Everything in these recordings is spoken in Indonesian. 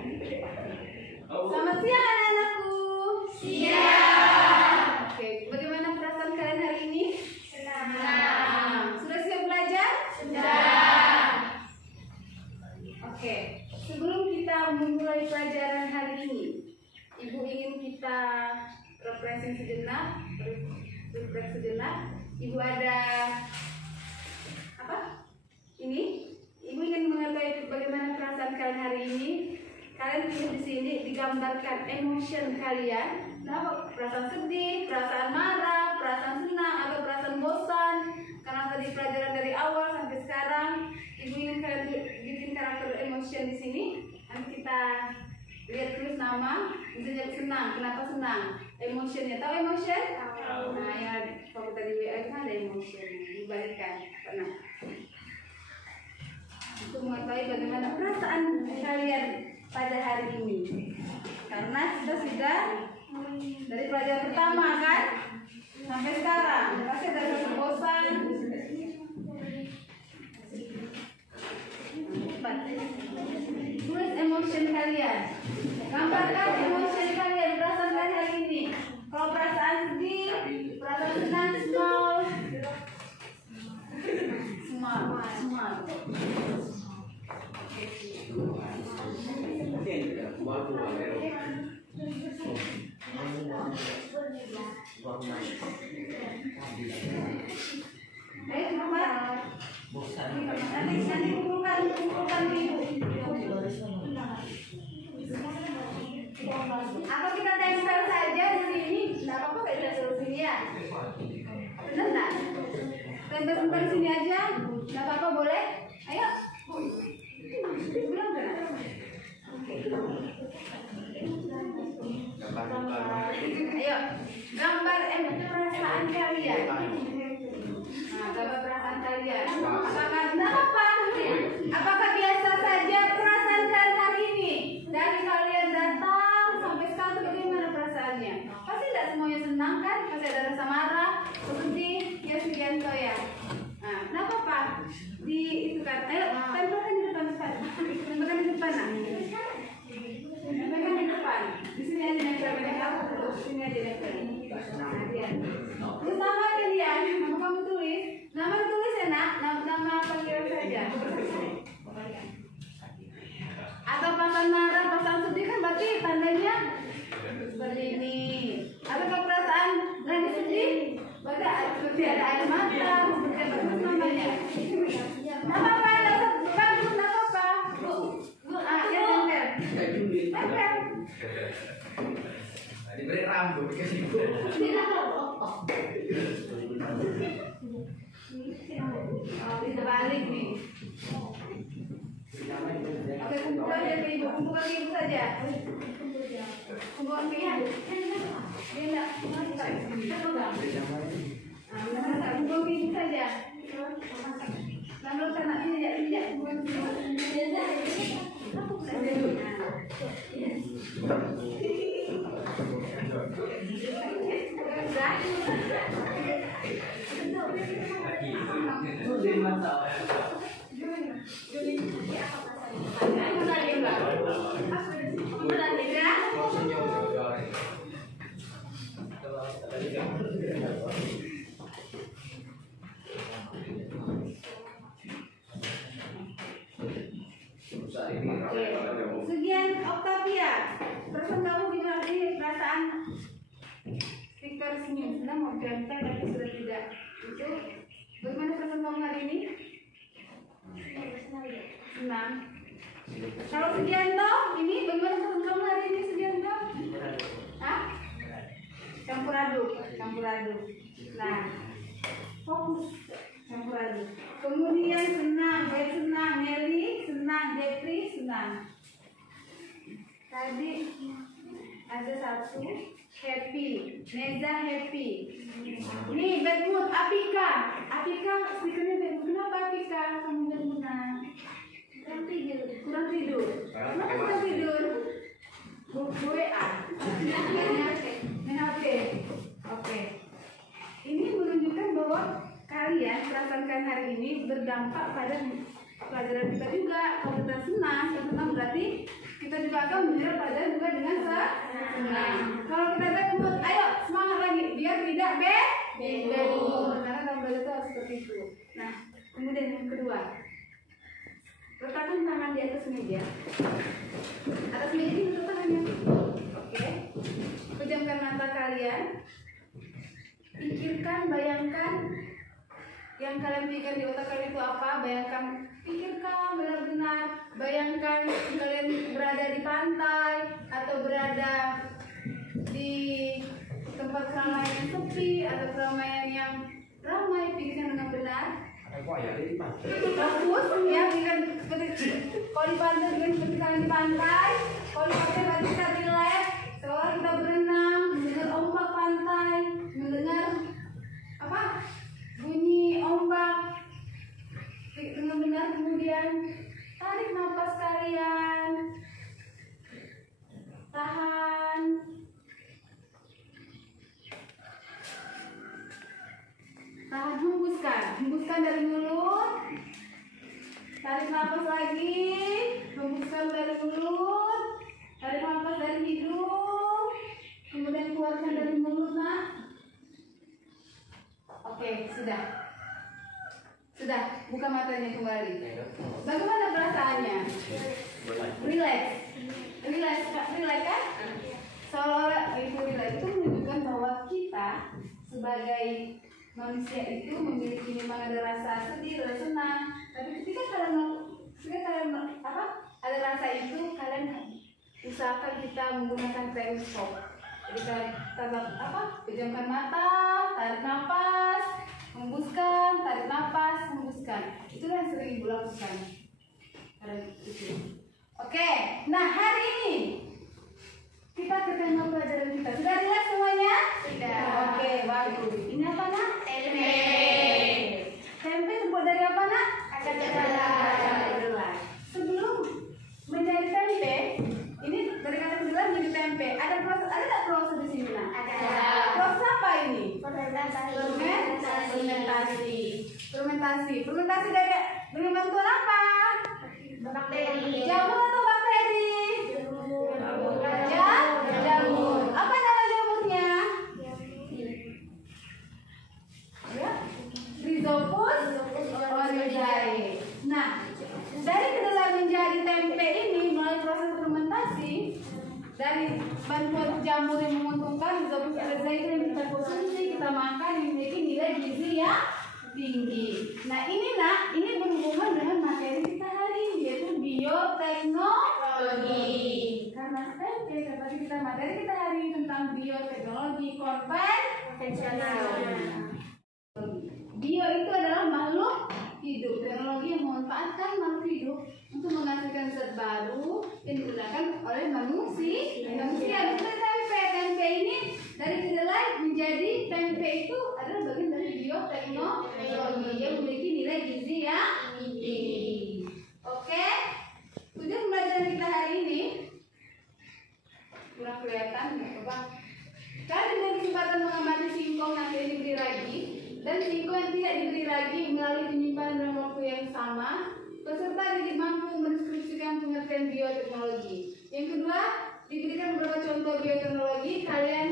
Selamat siang anak-anakku. Siang. Oke, bagaimana perasaan kalian hari ini? Senang. Sudah siap belajar? Sudah. Oke, sebelum kita memulai pelajaran hari ini, Ibu ingin kita refreshing sejenak, refresh sejenak. Ibu ada apa? Ini? Ibu ingin mengetahui bagaimana perasaan kalian hari ini. Kalian tulis di sini digambarkan emotion kalian. Nah, perasaan sedih, perasaan marah, perasaan senang, atau perasaan bosan. Karena tadi pelajaran dari awal sampai sekarang, Ibu ingin kalian bikin karakter emotion di sini. Nanti kita lihat tulis nama. Misalnya senang, kenapa senang? Emotionnya, tahu emotion? Nah, ya kalau tadi WA kan ada emotion. Dibalikan, pernah. Untuk mengetahui bagaimana perasaan kalian pada hari ini, karena kita sudah dari pelajaran pertama kan sampai sekarang pasti ada rasa bosan. Tulis emotion kalian, gambarkan emotion kalian, perasaan kalian hari ini. Kalau perasaan sedih, perasaan senang, smile. Nanti kumpulkan dulu. Atau kita tempel saja di sini, nggak apa-apa kayak kita suruh sini ya. Benar nggak? Tempel sini aja, nggak apa-apa boleh. Ayo. Belum kan? Ayo, gambar perasaan kalian. Nah, gambar perasaan kalian. Apakah biasa saja perasaan kalian hari ini? Dari kalian datang sampai sekarang bagaimana perasaannya? Pasti tidak semuanya senang kan? Pasti ada rasa marah, sedih, ya Sugianto ya. Nah, kenapa Pak? Di itu kan, ayo tempelkan di depan Pak. Tempelkan di depan nah. Tempelkan di depan. Di sini aja nempel aku terus. Sini aja nempel. Nah, dia. Terus nama kalian, nama kamu tulis. Nama tulis ya nak, nama panggilan saja. Atau perasaan marah, perasaan sedih kan berarti tandanya seperti ini. Atau kalau perasaan lagi sedih, berarti ada air mata, seperti apa namanya? Nama apa? Bagus, nama apa? Ya nempel. Nempel. Diberi rambut ke situ. Bisa balik nih. Oke, kumpulkan aja ke ibu, kumpulkan ke ibu saja. Kumpulkan ke ibu. Dia enggak masak. Kumpulkan ke ibu saja. Lalu kena tidak kumpulkan ke ibu. Sekian Octavia, perasaan kamu gimana sih? Perasaan stiker senyum senang mau tempel tapi sudah tidak. Itu bagaimana perasaan kamu hari ini? Senang. Kalau Sugianto, ini bagaimana perasaan kamu hari ini Sugianto? Hah? Campur aduk. Nah, fokus campur aduk. Kemudian senang, Nelly senang, Jeffrey senang. Tadi ada satu happy, Neza happy. Nih bad mood, Apika stikernya bad mood. Kenapa Apika kamu bad mood? Kurang tidur. Kenapa kurang tidur? WA. Main HP. Oke. Ini menunjukkan bahwa kalian perasaan kalian hari ini berdampak pada pelajaran kita juga. Kalau kita senang berarti kita juga maka mendengar pelajaran juga dengan senang. Kalau kita mood, ayo semangat lagi biar tidak bego. Karena dalam belajar itu harus seperti itu. Nah, kemudian yang kedua, letakkan tangan di atas meja. Atas meja ini letakkan tangannya. Oke. Pejamkan mata kalian. Pikirkan, bayangkan yang kalian pikir di otak kalian itu apa? Bayangkan, pikirkan benar-benar. Bayangkan kalian berada di pantai atau berada di tempat keramaian yang sepi atau keramaian yang ramai. Pikirkan dengan benar. Fokus, ya, pikirkan kalau di pantai dengan seperti kalian di pantai. Kalau di pantai berarti kita relax. Seolah kita berenang, mendengar ombak pantai, mendengar apa? Bunyi ombak dengan benar. Kemudian tarik nafas kalian, tahan, hembuskan dari mulut, tarik nafas lagi, hembuskan dari mulut, tarik nafas dari hidung, kemudian keluarkan dari mulut. Nak, oke, sudah, buka matanya kembali. Bagaimana perasaannya? Relax kan? Seolah itu relax itu menunjukkan bahwa kita sebagai manusia itu memiliki memang ada rasa sedih, rasa senang. Tapi ketika kalian ada rasa itu, kalian usahakan kita menggunakan stop. Jadi kalian pejamkan mata, tarik nafas, hembuskan, tarik nafas, hembuskan. Itulah yang sering Ibu lakukan. Oke, nah hari ini kita ke tema pelajaran kita. Sudah jelas semuanya? Sudah. Oke, bagus. Ini apa, Nak? Tempe. Tempe terbuat dari apa, Nak? Akar kedelai. Sebelum menjadi tempe, ini dari kata kedelai menjadi tempe. Ada nggak proses di sini, Nak? Ada. Proses apa ini? Fermentasi. Fermentasi dengan bantuan apa? Bakteri. Jamur atau bakteri? Jamur. Apa nama jamurnya? Ya, Rhizopus oryzae. Nah, dari kedelai menjadi tempe ini melalui proses fermentasi dari bantuan jamur yang menguntungkan, Rhizopus oryzae yang kita konsumsi, kita makan, yang memiliki nilai gizi yang tinggi. Nah, ini berhubungan dengan materi kita hari ini, yaitu bioteknologi. Karena tempe, seperti kita materi kita hari ini tentang bioteknologi konvensional. Bio itu adalah makhluk hidup, teknologi yang memanfaatkan makhluk hidup untuk menghasilkan zat baru yang digunakan oleh manusia. Tempe ini dari kedelai menjadi tempe itu adalah bagian dari bioteknologi yang memiliki nilai gizi yang tinggi. Oke, tujuan pelajaran kita hari ini kurang kelihatan, coba. Kalian diberi kesempatan mengamati singkong nanti yang diberi ragi dan singkong yang tidak diberi ragi melalui penyimpanan dalam waktu yang sama. Peserta didik mampu mendeskripsikan pengertian bioteknologi. Yang kedua, diberikan beberapa contoh bioteknologi. Kalian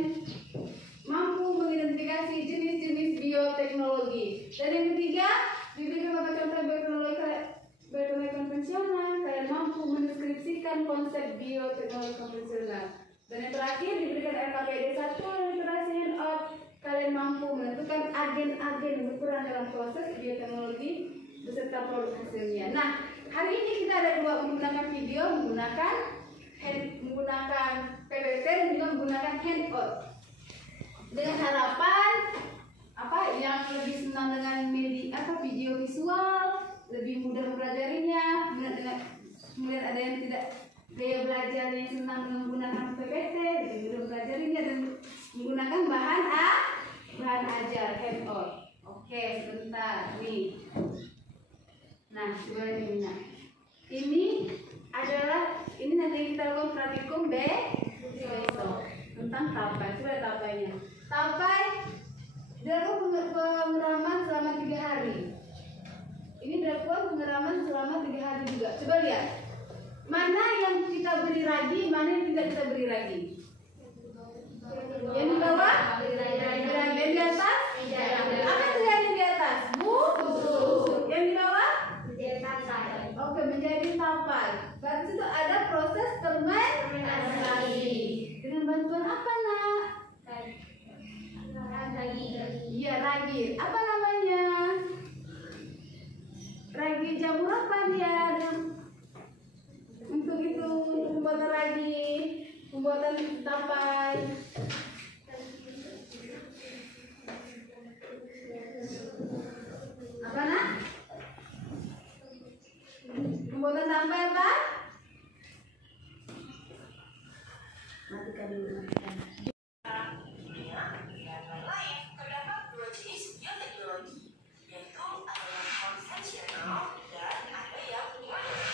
mampu mengidentifikasi jenis-jenis bioteknologi. Dan yang ketiga, diberikan beberapa contoh bioteknologi konvensional. Kalian mampu mendeskripsikan konsep bioteknologi konvensional. Dan yang terakhir, diberikan RKPD 1 literasi handout. Kalian mampu menentukan agen-agen yang berperan dalam proses bioteknologi beserta produk hasilnya. Nah, hari ini kita ada dua, menggunakan video, menggunakan PPT dan juga menggunakan handout. Dengan harapan yang lebih senang dengan video visual, lebih mudah mempelajarinya. Kemudian ada yang tidak gaya belajar yang senang menggunakan PPT, lebih mudah mempelajarinya dan menggunakan bahan ajar handout. Oke, sebentar nih. Nah, coba ini. Ini nanti kita lakukan praktikum besok tentang tapai. Coba tapainya. Tapai dilakukan pengeraman selama 3 hari. Ini dilakukan pengeraman selama 3 hari juga. Coba lihat. Mana yang kita beri ragi, berdiri lagi? Yang di bawah? Yang di atas? Apa yang di atas? Busuk. Yang di bawah? Oke, menjadi tapai. Berarti itu ada proses fermentasi. Dengan bantuan apa, Nak? Iya, ragi. Apa namanya? Ragi jamur apa dia? Untuk itu, untuk pembuatan ragi, pembuatan tapai. Apa, Nak? Pembuatan tapai apa? Matikan dulu, matikan. Terdapat dua jenis bioteknologi, yaitu ada yang konvensional dan ada yang modern.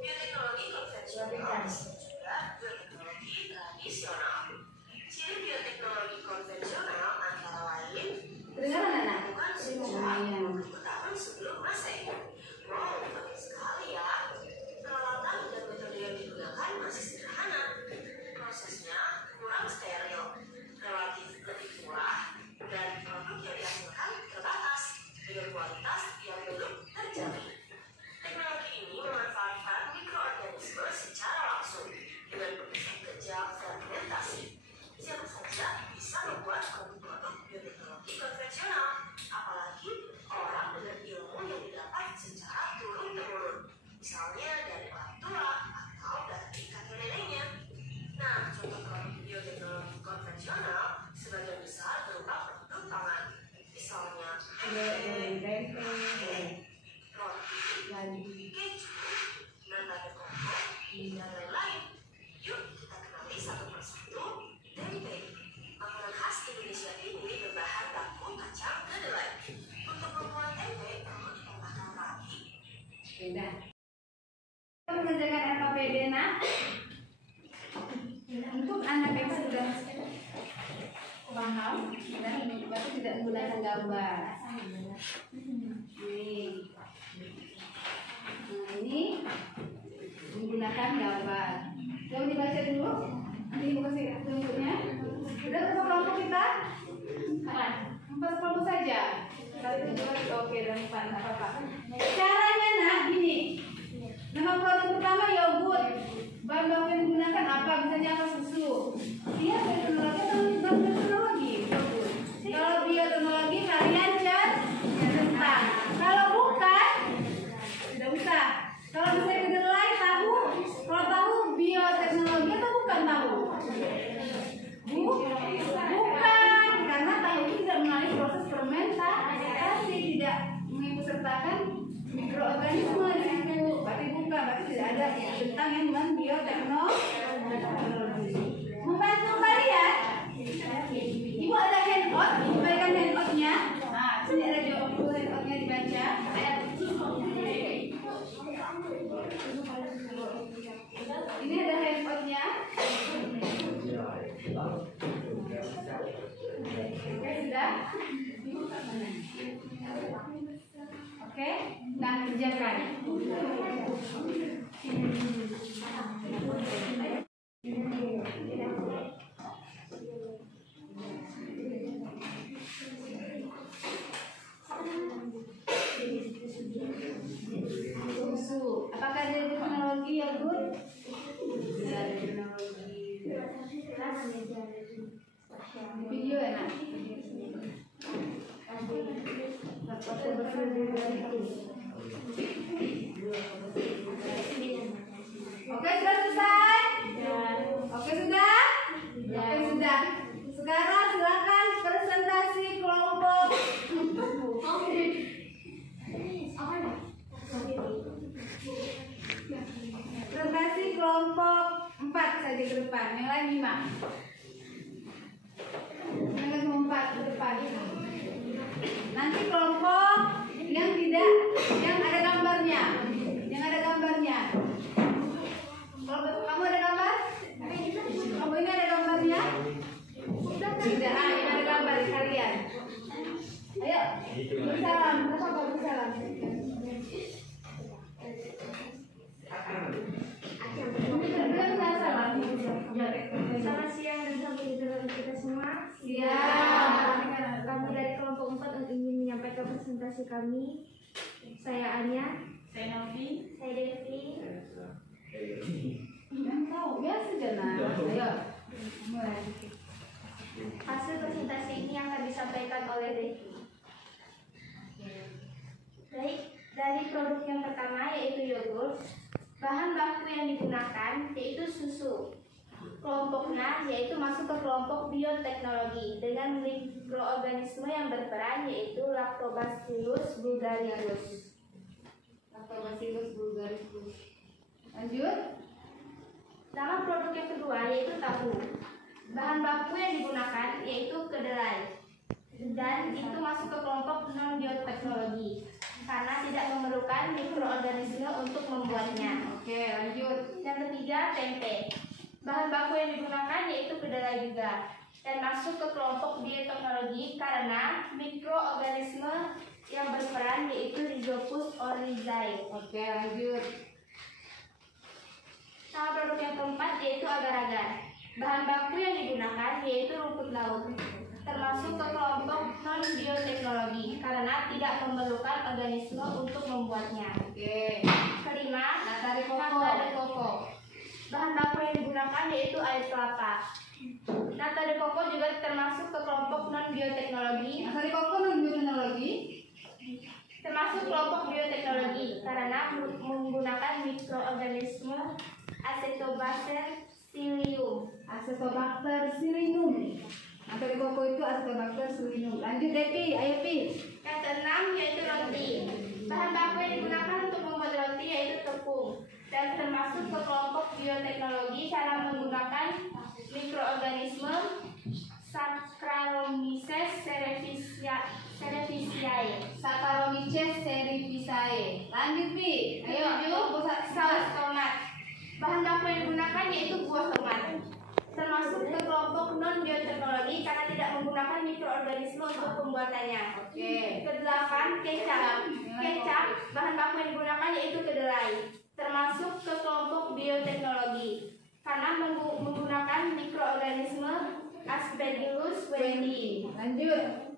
Bioteknologi konvensional juga bioteknologi tradisional. Ciri bioteknologi konvensional antara lain Kedengaran, Anak? bukan sejak 20 tahun sebelum Masehi. Wow, bagus sekali ya. Peralatan dan metode yang digunakan masih sederhana. Prosesnya kurang steril, relatif lebih murah, dan produk yang dihasilkan terbatas dengan kualitas yang belum terjamin. Teknologi ini memanfaatkan mikroorganisme secara langsung dengan prinsip kejam fermentasi. Siapa saja bisa membuat produk-produk bioteknologi konvensional, apalagi orang dengan ilmu yang didapat secara turun-temurun, misalnya dari orang tua atau dari kakek neneknya. Nah, contoh produk bioteknologi konvensional sebagian besar berupa produk pangan, misalnya roti, keju, nata de coco, dan lain-lain. Yuk kita kenali satu persatu. Tempe, makanan khas Indonesia ini berbahan baku kacang kedelai. Untuk membuat tempe perlu ditambahkan ragi. Beda. Kita mengerjakan LKPD, Nak. Untuk anak yang sudah paham dan berarti tidak menggunakan gambar. Ini menggunakan gambar. Coba dibaca dulu. Nanti ibu kasih tunjuknya. Sudah berapa kelompok kita? 4 kelompok saja. 1, 2, oke, dan 4, nggak apa-apa. Caranya, Nak, gini. Nama produk pertama yogurt. Bahan baku yang digunakan apa? Misalnya apa, susu. Dia teknologi atau teknologi? Kalau bioteknologi kalian centang. Kalau bukan, tidak usah. Kalau misalnya kedelai, tahu. Kalau tahu bioteknologi atau bukan tahu? Bukan, karena tahu itu tidak melalui proses fermentasi, tidak mengikutsertakan mikroorganisme di situ. Berarti bukan, berarti tidak ada tentang yang dengan bioteknologi. Membantu kalian, ibu ada handout, ibu berikan handoutnya. Nah, sini ada jawaban handoutnya dibaca. Ini ada handoutnya. Oke, sudah. Oke, nah kerjakan. Susu. Apakah ada teknologi yang good? Tidak ada teknologi. Video ya, Nak? Oke, sudah selesai? Oke, sudah? Oke, sudah. Sekarang silakan presentasi kelompok. Presentasi kelompok 4 saja ke depan, yang lain 5. Yang lain 4 ke depan. Nanti kelompok yang tidak, yang ada gambarnya, yang ada gambarnya. Kalau kamu ada gambar? Kamu ini ada gambarnya? Tidak, yang ada gambar di kalian. Ayo, bersalam, bersalam. Bersalam. presentasi kami. Saya Anya. Saya Novi. Saya Devi. Yang tahu biasa Jana. Ayo. Mulai. Hasil presentasi ini akan disampaikan oleh Devi. Baik, dari produk yang pertama yaitu yogurt. Bahan baku yang digunakan yaitu susu. Kelompoknya yaitu masuk ke kelompok bioteknologi dengan mikroorganisme yang berperan yaitu Lactobacillus bulgaricus. Lactobacillus bulgaricus. Lanjut. Nama produk yang kedua yaitu tahu. Bahan baku yang digunakan yaitu kedelai dan itu masuk ke kelompok non bioteknologi karena tidak memerlukan mikroorganisme untuk membuatnya. Oke, lanjut. Yang ketiga tempe. Bahan baku yang digunakan yaitu kedelai juga dan masuk ke kelompok bioteknologi karena mikroorganisme yang berperan yaitu Rhizopus oryzae. Oke, lanjut. Nama produk yang keempat yaitu agar-agar. Bahan baku yang digunakan yaitu rumput laut, termasuk ke kelompok non bioteknologi karena tidak memerlukan organisme untuk membuatnya. Oke. Kelima, Nata de nata de coco. coco. Bahan baku yang digunakan yaitu air kelapa. Nata de coco juga termasuk ke kelompok non bioteknologi, Nata de coco non bioteknologi. termasuk kelompok bioteknologi karena menggunakan mikroorganisme Acetobacter-Psyllium. Acetobacter Psyllium. Nata de coco itu Acetobacter Psyllium. Lanjut Devi, ayo Pi. Yang keenam yaitu roti. Bahan baku yang digunakan untuk membuat roti yaitu tepung dan termasuk ke kelompok bioteknologi karena menggunakan mikroorganisme Saccharomyces cerevisiae. Saccharomyces cerevisiae. Lanjut Pi. Ayo, Ketujuh, saus tomat. Bahan baku yang digunakan yaitu buah tomat. Termasuk ke kelompok non bioteknologi karena tidak menggunakan mikroorganisme untuk pembuatannya. Oke. Kedelapan, kecap. Kecap, bahan baku yang digunakan yaitu kedelai. Termasuk ke kelompok bioteknologi karena menggunakan mikroorganisme Aspergillus wendi. Lanjut.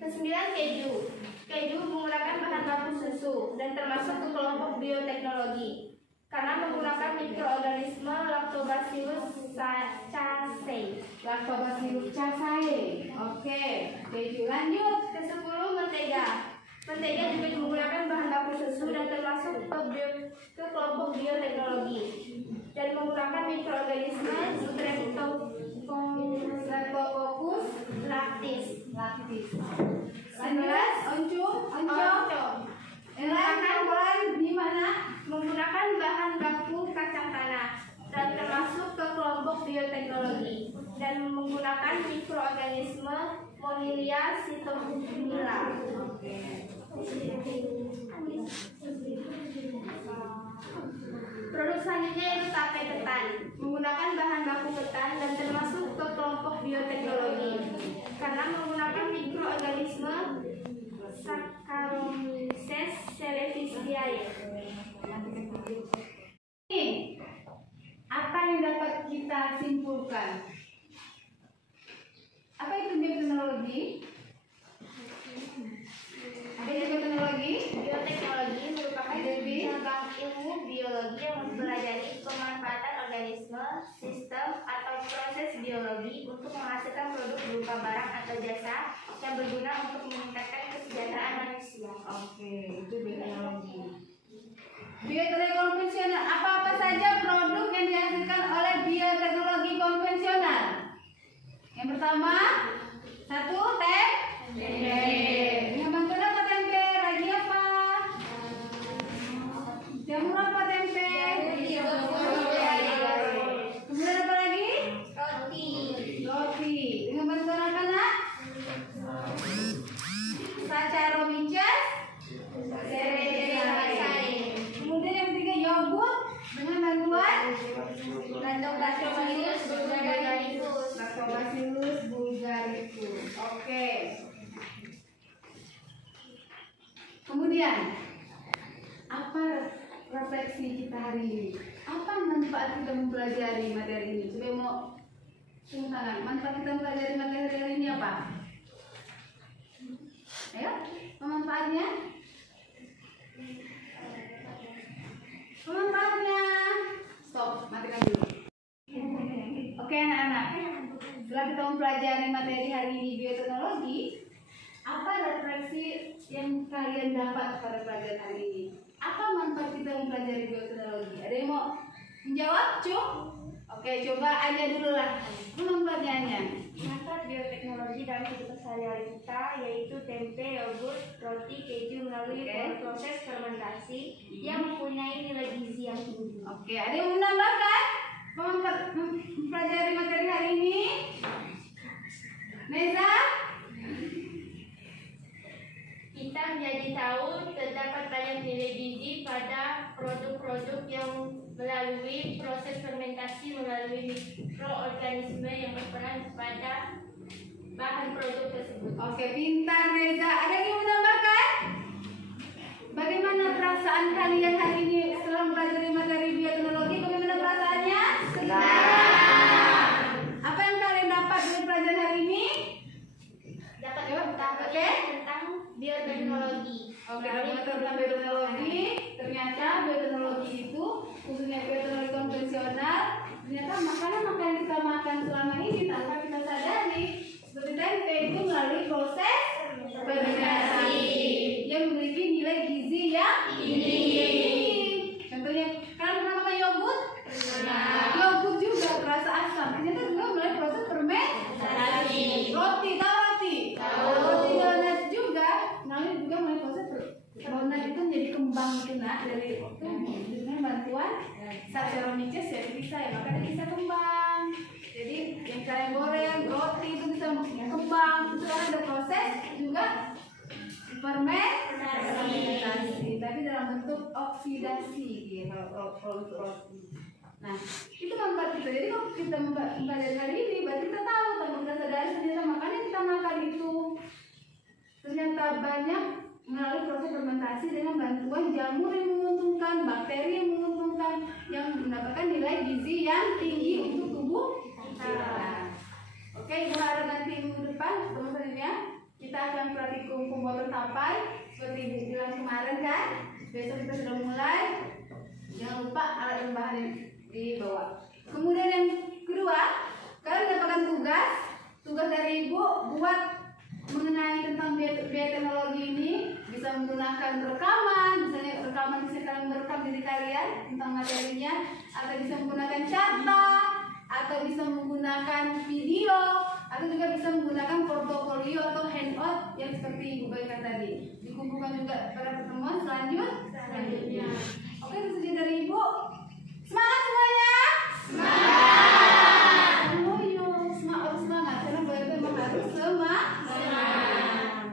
Kesembilan, keju. Keju menggunakan bahan baku susu dan termasuk ke kelompok bioteknologi karena menggunakan mikroorganisme Lactobacillus casei. Lactobacillus casei. Oke. Keju. Lanjut. Kesepuluh, mentega. Mentega juga menggunakan bahan baku susu dan termasuk ke kelompok bioteknologi dan menggunakan mikroorganisme Streptococcus lactis. Lanjut. Oncom. Di mana? Menggunakan bahan baku kacang tanah dan termasuk ke kelompok bioteknologi dan menggunakan mikroorganisme Monilia cytomyla. Produk selanjutnya yaitu tape ketan, menggunakan bahan baku ketan dan termasuk ke kelompok bioteknologi karena menggunakan mikroorganisme Saccharomyces cerevisiae. Nih, apa yang dapat kita simpulkan? Apa itu bioteknologi? Apa itu bioteknologi? Bioteknologi merupakan cabang ilmu biologi yang mempelajari pemanfaatan organisme, sistem, atau proses biologi untuk menghasilkan produk berupa barang atau jasa yang berguna untuk meningkatkan kesejahteraan manusia. Oke, itu bioteknologi. Bioteknologi konvensional, apa-apa saja produk yang dihasilkan oleh bioteknologi konvensional? Yang pertama, satu, tempe. Yang bantuan apa tempe? Lagi apa? Jamur apa tempe? Kemudian apa lagi? Roti. Dengan bantuan apa nak? Saccharomyces cerevisiae. Kemudian yang ketiga yogurt dengan bantuan Lactobacillus bulgaricus. Lactobacillus bulgaricus. Oke. Kemudian apa refleksi kita hari ini? Apa manfaat kita mempelajari materi ini? Coba mau tunggu tangan. Manfaat kita mempelajari materi hari ini apa? Ayo, Pemanfaatnya? Pemanfaatnya. Stop, matikan dulu. Oke anak-anak, setelah kita mempelajari materi hari ini bioteknologi, apa refleksi yang kalian dapat pada pelajaran hari ini? Apa manfaat kita mempelajari bioteknologi? Ada yang mau menjawab, Cung? Oke, coba Anya dulu lah. Manfaatnya. Manfaat bioteknologi dalam kehidupan sehari-hari kita yaitu tempe, yogurt, roti, keju melalui proses fermentasi yang mempunyai nilai gizi yang tinggi. Oke, ada yang menambahkan? Mempelajari materi hari ini? Neza? Kita menjadi tahu terdapat banyak nilai gizi pada produk-produk yang melalui proses fermentasi melalui mikroorganisme yang berperan pada bahan produk tersebut. Oke, pintar Neza. Ada yang menambahkan? Bagaimana perasaan kalian hari ini setelah mempelajari materi bioteknologi? Bagaimana perasaannya? Senang. Apa yang kalian dapat dari pelajaran hari ini? Dapat mengetahui tentang bioteknologi. Oke, tentang bioteknologi. Ternyata bioteknologi itu, khususnya bioteknologi konvensional, ternyata makanan yang kita makan selama ini tanpa kita sadari, seperti tempe itu melalui proses fermentasi yang memiliki nilai gizi yang tinggi. Contohnya, kalian pernah makan yogurt? Yogurt juga terasa asam. Ternyata juga melalui proses fermentasi. Roti, tahu roti? Roti donat juga melalui proses donat itu menjadi kembang itu dari itu dengan bantuan Saccharomyces cerevisiae, maka dia bisa kembang. Jadi yang kalian goreng roti itu bisa kembang. Itu kan ada proses juga fermentasi, tapi dalam bentuk oksidasi gitu. Nah, itu manfaat kita. Jadi kalau kita mempelajari hari ini, berarti kita tahu tanpa kita sadari ternyata makanan yang kita makan itu ternyata banyak melalui proses fermentasi dengan bantuan jamur yang menguntungkan, bakteri yang menguntungkan, yang mendapatkan nilai gizi yang tinggi untuk tubuh kita. Oke, Ibu harap nanti minggu depan teman-teman kita akan praktikum pembuatan tapai seperti dibilang kemarin kan. Besok kita sudah mulai. Jangan lupa alat dan bahan yang dibawa. Kemudian yang kedua, kalian mendapatkan tugas dari Ibu buat mengenai tentang bioteknologi ini. Bisa menggunakan rekaman, misalnya rekaman bisa kalian merekam diri kalian tentang materinya, atau bisa menggunakan cetak, atau bisa menggunakan video, atau juga bisa menggunakan portofolio atau handout yang seperti Ibu bagikan tadi. Dikumpulkan juga pada pertemuan selanjutnya. Oke, itu saja dari Ibu. Semangat semuanya! Semangat! Semangat, karena belajar memang harus semangat.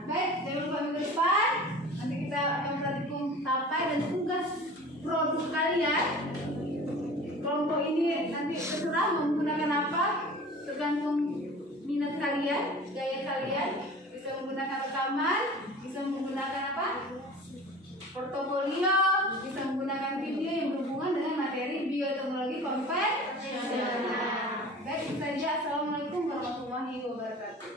Baik, jangan lupa minggu depan nanti kita akan praktikum tapai dan tugas produk kalian. Kelompok ini nanti terserah menggunakan apa, tergantung minat kalian, gaya kalian. Bisa menggunakan rekaman, bisa menggunakan apa? Portofolio, bisa menggunakan video yang berhubungan dengan materi bioteknologi konvensional. Baik, itu saja. Assalamualaikum warahmatullahi wabarakatuh.